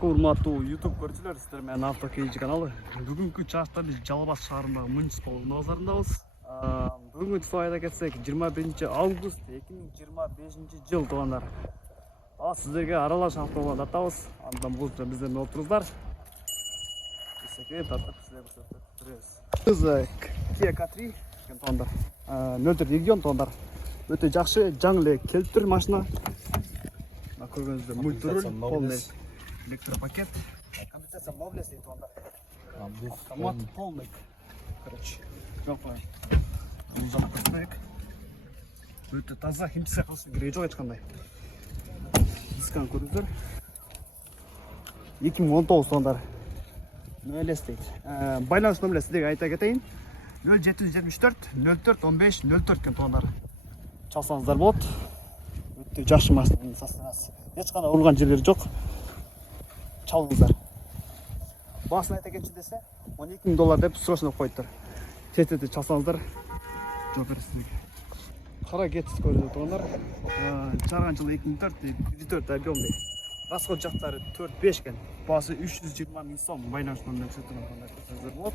Урматтуу YouTube көрүүчүлөр, сиздер менен Авто KG каналы. Бүгүнкү чарта биз Жалал Абад шаарындагы муниципал базарындабыз. Бүгүнкү слайдга кетсек, 21 август 2025 жыл туугандар. Сиздерге аралаш автоуларды атабыз. Андан бул биздер менен отуруңуздар. Бизге тартып силерге көрсөтөбүз. Kia K3 туугандар. 04 регион туугандар. Өтө жакшы, жаңы эле келиптир машина. Көргөнүздөй мультируль, полный электропакет, комплектация мобилес дейт онда. Автомат полный. Короче, өтө таза, химчисек кылыштын кереги жок эч кандай. Дисканы көрүңүздөр. 2019 тондар. Нөлес дейт. Байланыш номери сизге айта кетейин. 0774 04 15 04 тондар. Чалсаңыздар болот. Өтө жакшы машинанын состояниясы. Эч кандай урган жерлери жок. Çalыңыздар. Басын айта кетчи десе, $12,000 деп срочно коюптур. Тез-тез чалсаңыздар. Жок бересизге. Кара кетип көрүнөт туугандар. Чарган жылы 2004 объемный. Расход жактары 4-5 экен. Басы 320 миң сом. Байланыш номерин көрсөтүлгөн көрсөтүңүздөр болот.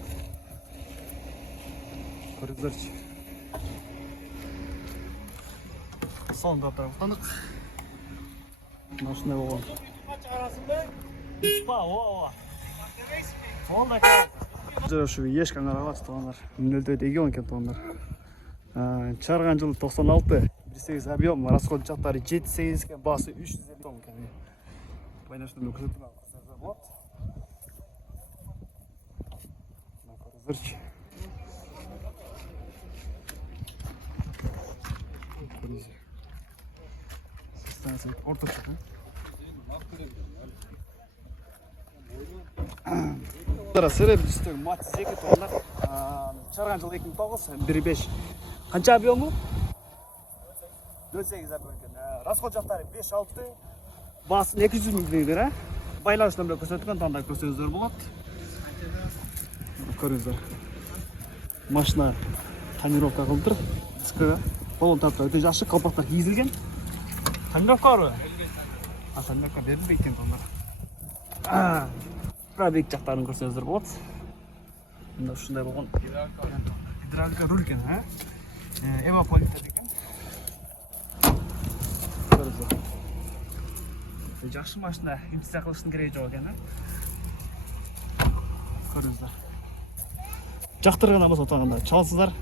Көрүңүздөрчү. Сонда тараптандык. Машина болгон. Жошу ешкан карабат туугандар. Нөлдө деген экен туугандар. Чарган жылы 96, 18 объем, расход жактары 7-8 экен, басы 350 сом экен. Байланыштын көрсөтүлгөн болот. Көрүңүздөрчү. Станция орточо. Серебристик Мatiz 2 тонна. Чарган жылы 2009, 1.5. Канча объему? 4.8 объем экен. Расход жактары 5-6, басы 200 миң теңге. Байланыш номери көрсөтүлгөн танда көрсөңүздөр болот. Көрүңүздөр. Машина тонировка кылдыр. Дискага полон тартып өтө жакшы, колпактар кийизилген. Тонировка бар. Тонировка берилбейт экен тондар. Пробег жактарын көрсөңүздөр болот. Мында ушундай болгон гидравлика руль экен, Эва полиптер экен. Көрүңүздөр. Жакшы машина, химчисек кылыштын кереги жок экен, Көрүңүздөр. Жактырган болсо тагында чалсыздар.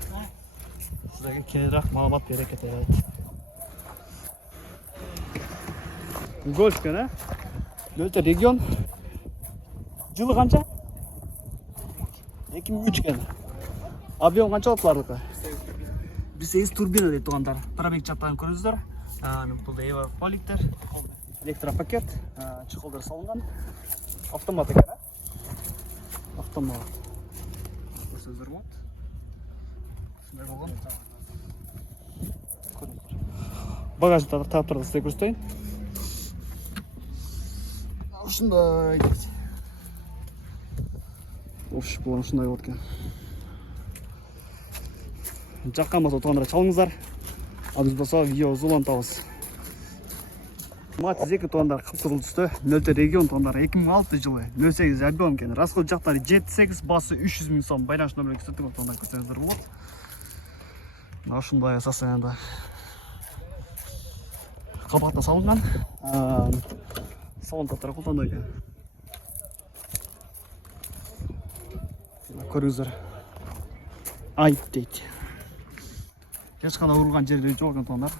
Сизерге кененирээк маалымат бере кетейин. Гольф экен, Нөлтө регион. Жылы канча? 2003 экен. Объем канча болуп бардык? 1.8 турбина дейт туугандар. Пробег жактарын көрүңүздөр. Бул Эва полиптер, электропакет, чехолдор салынган. Автомат экен, Автомат. Көрсөңүздөр болот. Ушундай болгон. Көрүңүздөр. Багажда таап турган сизге көрсөтөйүн. Ушундай дейт. Ушундай болот экен. Жаккан болсо туугандар чалыңыздар. Биз болсо видео улантабыз. Matiz 2 туугандар кыпкызыл түстө, 04 регион туугандар 2006 жылы, 08 объем экен. Расход жактары 7-8, басы 300 миң сом. Байланыш номерин көрсөтүлгөн туугандар көрсөңүздөр болот. Ушундай состоянияда. Капакта салынган. Салон таптары култанды экен. Көрүңүздөр. Айт дейт. Эч кандай урган жерлери жок экен туугандар.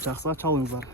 Жакса чалыңыздар.